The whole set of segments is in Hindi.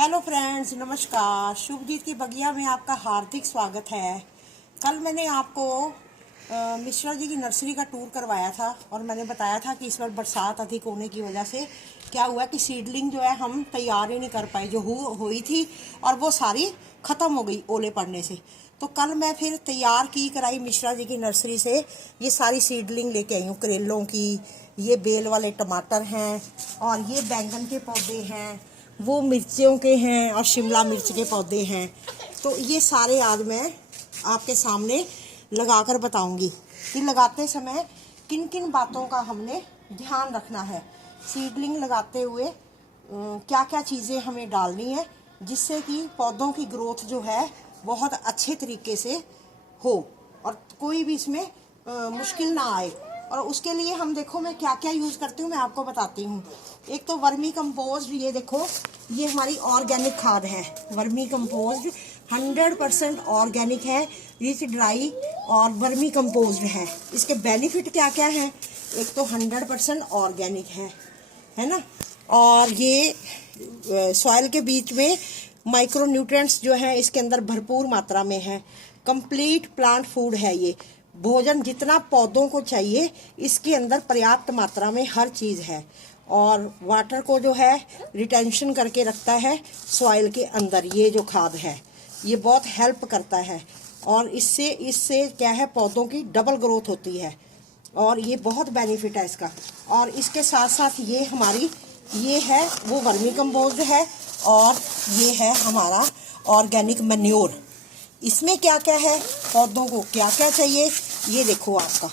हेलो फ्रेंड्स, नमस्कार। शुभजीत की बगिया में आपका हार्दिक स्वागत है। कल मैंने आपको मिश्रा जी की नर्सरी का टूर करवाया था और मैंने बताया था कि इस बार बरसात अधिक होने की वजह से क्या हुआ कि सीडलिंग जो है हम तैयार ही नहीं कर पाए, जो हुई थी और वो सारी ख़त्म हो गई ओले पड़ने से। तो कल मैं फिर तैयार की कराई मिश्रा जी की नर्सरी से ये सारी सीडलिंग लेके आई हूँ। करेलों की, ये बेल वाले टमाटर हैं और ये बैंगन के पौधे हैं, वो मिर्चियों के हैं और शिमला मिर्च के पौधे हैं। तो ये सारे आज मैं आपके सामने लगाकर बताऊंगी कि लगाते समय किन किन बातों का हमने ध्यान रखना है। सीडलिंग लगाते हुए क्या क्या चीज़ें हमें डालनी है जिससे कि पौधों की ग्रोथ जो है बहुत अच्छे तरीके से हो और कोई भी इसमें मुश्किल ना आए। और उसके लिए हम देखो मैं क्या क्या यूज़ करती हूँ, मैं आपको बताती हूँ। एक तो वर्मी कंपोस्ट, ये देखो ये हमारी ऑर्गेनिक खाद है। वर्मी कंपोस्ट 100% ऑर्गेनिक है, रिच ड्राई और वर्मी कंपोस्ट है। इसके बेनिफिट क्या क्या हैं? एक तो 100% ऑर्गेनिक है ना। और ये सॉइल के बीच में माइक्रो न्यूट्रिएंट्स जो है इसके अंदर भरपूर मात्रा में है। कंप्लीट प्लांट फूड है ये। भोजन जितना पौधों को चाहिए इसके अंदर पर्याप्त मात्रा में हर चीज़ है। और वाटर को जो है रिटेंशन करके रखता है सॉइल के अंदर। ये जो खाद है ये बहुत हेल्प करता है और इससे इससे क्या है, पौधों की डबल ग्रोथ होती है और ये बहुत बेनिफिट है इसका। और इसके साथ साथ ये हमारी ये है वो वर्मी कंपोस्ट है और ये है हमारा ऑर्गेनिक मैन्योर। इसमें क्या क्या है, पौधों को क्या क्या चाहिए, ये देखो आपका।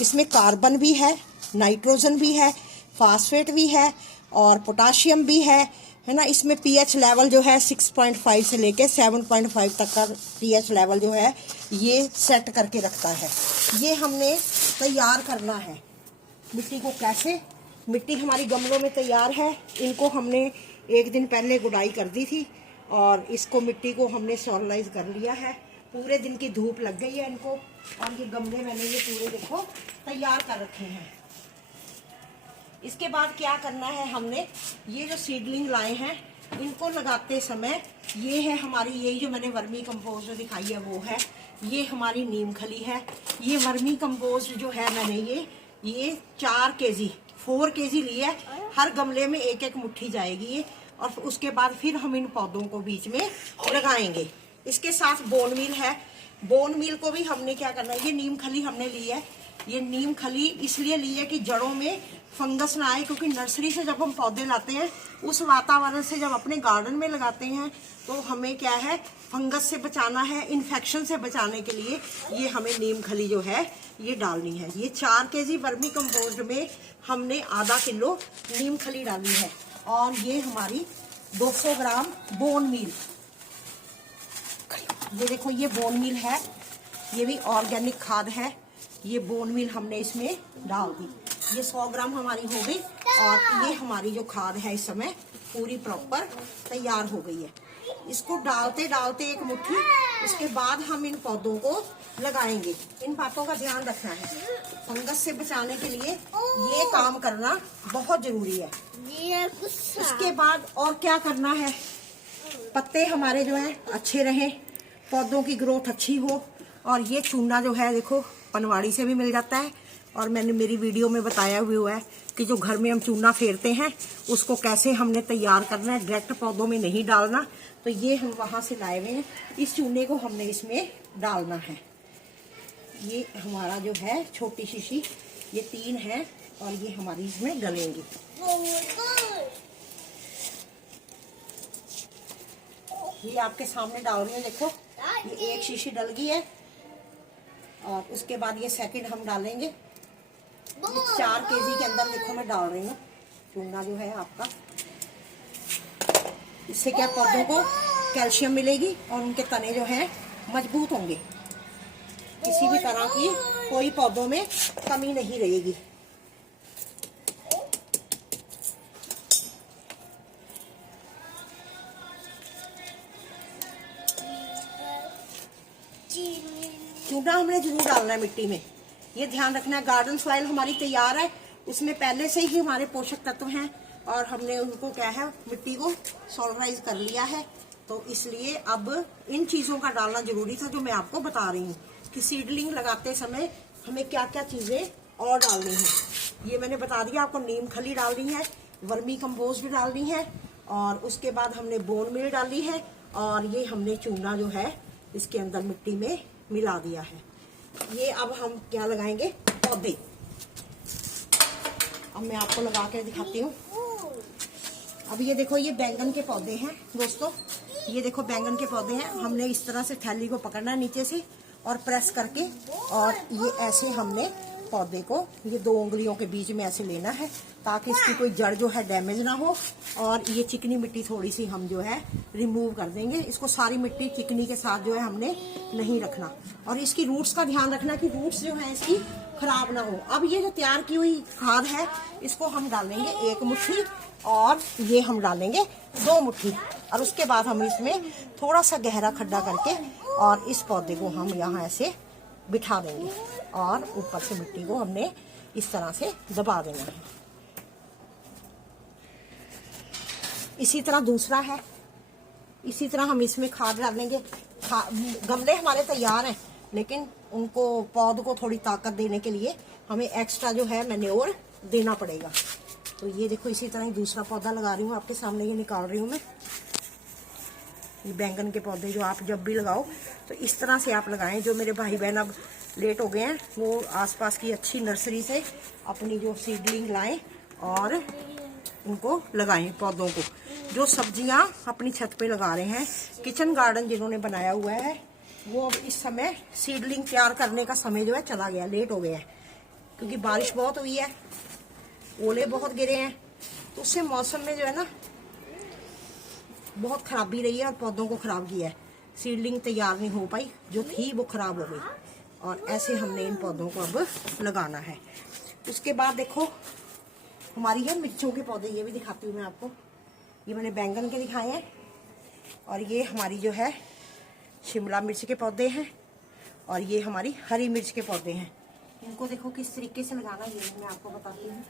इसमें कार्बन भी है, नाइट्रोजन भी है, फास्फेट भी है और पोटाशियम भी है ना। इसमें पीएच लेवल जो है 6.5 से लेके 7.5 तक का पीएच लेवल जो है ये सेट करके रखता है। ये हमने तैयार करना है। मिट्टी को कैसे, मिट्टी हमारी गमलों में तैयार है। इनको हमने एक दिन पहले गुड़ाई कर दी थी और इसको मिट्टी को हमने सॉइलाइज कर लिया है। पूरे दिन की धूप लग गई है इनको और ये गमले मैंने ये पूरे देखो तैयार कर रखे हैं। इसके बाद क्या करना है, हमने ये जो सीडलिंग लाए हैं इनको लगाते समय ये है हमारी, यही जो मैंने वर्मी कंपोस्ट जो दिखाई है वो है, ये हमारी नीम खली है। ये वर्मी कंपोस्ट जो है मैंने ये 4 केजी 4 केजी ली है। हर गमले में एक एक मुट्ठी जाएगी ये। और उसके बाद फिर हम इन पौधों को बीच में लगाएंगे। इसके साथ बोन मील है। बोन मील को भी हमने क्या करना है, ये नीम खली हमने ली है। ये नीम खली इसलिए ली है कि जड़ों में फंगस ना आए, क्योंकि नर्सरी से जब हम पौधे लाते हैं उस वातावरण से जब अपने गार्डन में लगाते हैं तो हमें क्या है, फंगस से बचाना है, इन्फेक्शन से बचाने के लिए ये हमें नीम खली जो है ये डालनी है। ये 4 केजी वर्मी कंपोस्ट में हमने आधा किलो नीम खली डाली है। और ये हमारी 200 ग्राम बोन मील, ये देखो ये बोन मील है, ये भी ऑर्गेनिक खाद है। ये बोन मील हमने इसमें डाल दी। ये 100 ग्राम हमारी हो गई और ये हमारी जो खाद है इस समय पूरी प्रॉपर तैयार हो गई है। इसको डालते डालते एक मुट्ठी, उसके बाद हम इन पौधों को लगाएंगे। इन बातों का ध्यान रखना है, फंगस से बचाने के लिए ये काम करना बहुत जरूरी है। इसके बाद और क्या करना है, पत्ते हमारे जो है अच्छे रहे, पौधों की ग्रोथ अच्छी हो। और ये चूना जो है देखो पनवाड़ी से भी मिल जाता है और मैंने मेरी वीडियो में बताया हुआ है कि जो घर में हम चूना फेरते हैं उसको कैसे हमने तैयार करना है, डायरेक्ट पौधों में नहीं डालना। तो ये हम वहाँ से लाए हुए हैं, इस चूने को हमने इसमें डालना है। ये हमारा जो है छोटी शीशी, ये 3 है और ये हमारी इसमें डलेंगी। ये आपके सामने डाल रही हूँ, देखो ये 1 शीशी डल गई है और उसके बाद ये सेकंड हम डालेंगे। ये 4 केजी के अंदर देखो मैं डाल रही हूँ चूना जो है आपका। इससे क्या, पौधों को कैल्शियम मिलेगी और उनके तने जो है मजबूत होंगे। किसी भी तरह की कोई पौधों में कमी नहीं रहेगी। चूना हमने जरूर डालना है मिट्टी में, ये ध्यान रखना है। गार्डन सॉइल हमारी तैयार है, उसमें पहले से ही हमारे पोषक तत्व हैं और हमने उनको क्या है मिट्टी को सोलराइज कर लिया है। तो इसलिए अब इन चीज़ों का डालना जरूरी था जो मैं आपको बता रही हूँ कि सीडलिंग लगाते समय हमें क्या क्या चीज़ें और डालनी है। ये मैंने बता दिया आपको, नीम खली डालनी है, वर्मी कंपोस्ट डालनी है, और उसके बाद हमने बोन मील डाली है, और ये हमने चूना जो है इसके अंदर मिट्टी में मिला दिया है। ये अब हम क्या लगाएंगे, पौधे। अब मैं आपको लगा के दिखाती हूँ। अब ये देखो, ये बैंगन के पौधे हैं दोस्तों, ये देखो बैंगन के पौधे हैं। हमने इस तरह से थैली को पकड़ना है नीचे से और प्रेस करके, और ये ऐसे हमने पौधे को ये 2 उंगलियों के बीच में ऐसे लेना है ताकि इसकी कोई जड़ जो है डैमेज ना हो। और ये चिकनी मिट्टी थोड़ी सी हम जो है रिमूव कर देंगे। इसको सारी मिट्टी चिकनी के साथ जो है हमने नहीं रखना, और इसकी रूट्स का ध्यान रखना कि रूट्स जो है इसकी खराब ना हो। अब ये जो तैयार की हुई खाद है इसको हम डालेंगे 1 मुट्ठी, और ये हम डालेंगे 2 मुट्ठी, और उसके बाद हम इसमें थोड़ा सा गहरा खड्डा करके और इस पौधे को हम यहाँ ऐसे बिठा देंगे, और ऊपर से मिट्टी को हमने इस तरह से दबा देना है। इसी तरह दूसरा है, इसी तरह हम इसमें खाद डालेंगे। गमले हमारे तैयार हैं, लेकिन उनको पौध को थोड़ी ताकत देने के लिए हमें एक्स्ट्रा जो है मैन्योर देना पड़ेगा। तो ये देखो, इसी तरह ही दूसरा पौधा लगा रही हूँ आपके सामने, ये निकाल रही हूँ मैं। ये बैंगन के पौधे जो आप जब भी लगाओ तो इस तरह से आप लगाएं। जो मेरे भाई बहन अब लेट हो गए हैं वो आसपास की अच्छी नर्सरी से अपनी जो सीडलिंग लाएं और उनको लगाएं पौधों को। जो सब्जियां अपनी छत पे लगा रहे हैं, किचन गार्डन जिन्होंने बनाया हुआ है, वो अब इस समय सीडलिंग तैयार करने का समय जो है चला गया, लेट हो गया है, क्योंकि बारिश बहुत हुई है, ओले बहुत गिरे हैं, तो उससे मौसम में जो है ना बहुत खराबी रही है और पौधों को खराब किया है। सीडलिंग तैयार नहीं हो पाई, जो थी वो खराब हो गई, और ऐसे हमने इन पौधों को अब लगाना है। उसके बाद देखो हमारी है मिर्चों के पौधे, ये भी दिखाती हूँ मैं आपको। ये मैंने बैंगन के दिखाए हैं, और ये हमारी जो है शिमला मिर्च के पौधे हैं, और ये हमारी हरी मिर्च के पौधे हैं। इनको देखो किस तरीके से लगाना, ये मैं आपको बताती हूँ।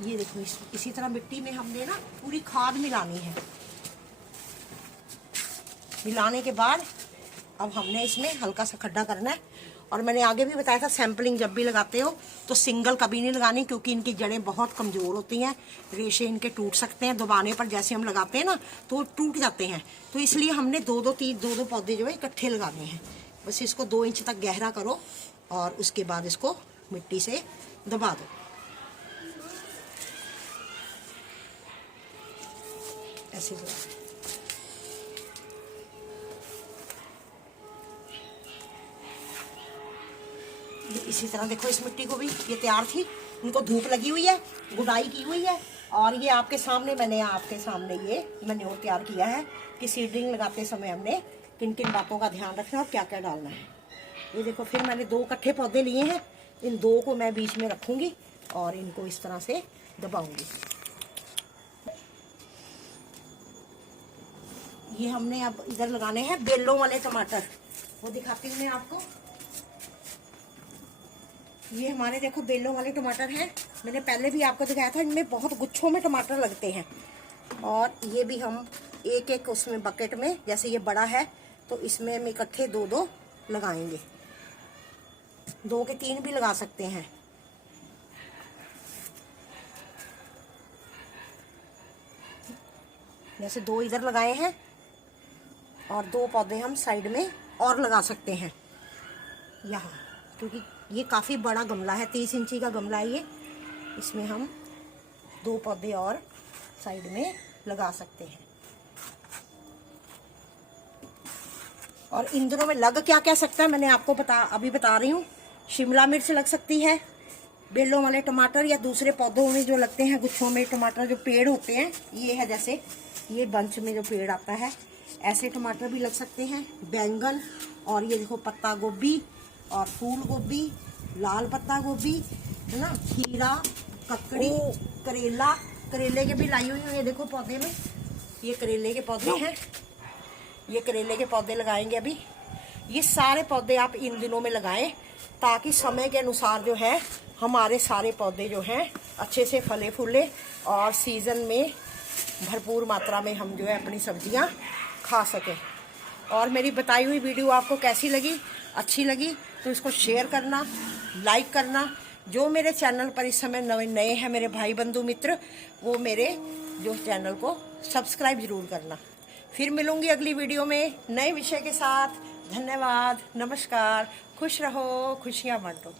ये देखो, इसी तरह मिट्टी में हमने ना पूरी खाद मिलानी है। मिलाने के बाद अब हमने इसमें हल्का सा खड्डा करना है, और मैंने आगे भी बताया था सैंपलिंग जब भी लगाते हो तो सिंगल कभी नहीं लगानी, क्योंकि इनकी जड़ें बहुत कमज़ोर होती हैं, रेशे इनके टूट सकते हैं। दबाने पर जैसे हम लगाते हैं ना तो टूट जाते हैं, तो इसलिए हमने 2-2 पौधे जो है इकट्ठे लगाने हैं। बस इसको 2 इंच तक गहरा करो, और उसके बाद इसको मिट्टी से दबा दो ऐसे। इसी तरह देखो, इस मिट्टी को भी ये तैयार थी, इनको धूप लगी हुई है, गुडाई की हुई है, और ये आपके सामने मैंने ये मैन्योर तैयार किया है कि सीडलिंग लगाते समय हमने किन किन बातों का ध्यान रखना है और क्या क्या डालना है। ये देखो, फिर मैंने 2 इकट्ठे पौधे लिए हैं, इन 2 को मैं बीच में रखूंगी और इनको इस तरह से दबाऊंगी। ये हमने अब इधर लगाने हैं बेलों वाले टमाटर, वो दिखाती हूँ मैं आपको। ये हमारे देखो बेलों वाले टमाटर हैं, मैंने पहले भी आपको दिखाया था, इनमें बहुत गुच्छों में टमाटर लगते हैं। और ये भी हम एक उसमें बकेट में, जैसे ये बड़ा है तो इसमें हम इकट्ठे 2-2 लगाएंगे, 2 के 3 भी लगा सकते हैं। जैसे 2 इधर लगाए हैं, और 2 पौधे हम साइड में और लगा सकते हैं यहाँ, क्योंकि ये काफ़ी बड़ा गमला है, 30 इंची का गमला है ये। इसमें हम 2 पौधे और साइड में लगा सकते हैं। और इन दिनों में लग क्या क्या सकता है, मैंने आपको अभी बता रही हूँ। शिमला मिर्च लग सकती है, बेलों वाले टमाटर, या दूसरे पौधों में जो लगते हैं गुच्छों में टमाटर, जो पेड़ होते हैं, ये है जैसे ये बंच में जो पेड़ आता है, ऐसे टमाटर भी लग सकते हैं। बैंगन, और ये देखो पत्ता गोभी और फूल गोभी, लाल पत्ता गोभी है ना, खीरा, ककड़ी, करेला, करेले के भी लाई हुई है। ये देखो पौधे में, ये करेले के पौधे हैं। ये करेले के पौधे लगाएंगे अभी। ये सारे पौधे आप इन दिनों में लगाएं ताकि समय के अनुसार जो है हमारे सारे पौधे जो हैं अच्छे से फले फूले और सीज़न में भरपूर मात्रा में हम जो है अपनी सब्जियां खा सकें। और मेरी बताई हुई वीडियो आपको कैसी लगी, अच्छी लगी तो इसको शेयर करना, लाइक करना। जो मेरे चैनल पर इस समय नए हैं मेरे भाई बंधु मित्र, वो मेरे जो चैनल को सब्सक्राइब जरूर करना। फिर मिलूंगी अगली वीडियो में नए विषय के साथ। धन्यवाद, नमस्कार, खुश रहो, खुशियाँ बांटो।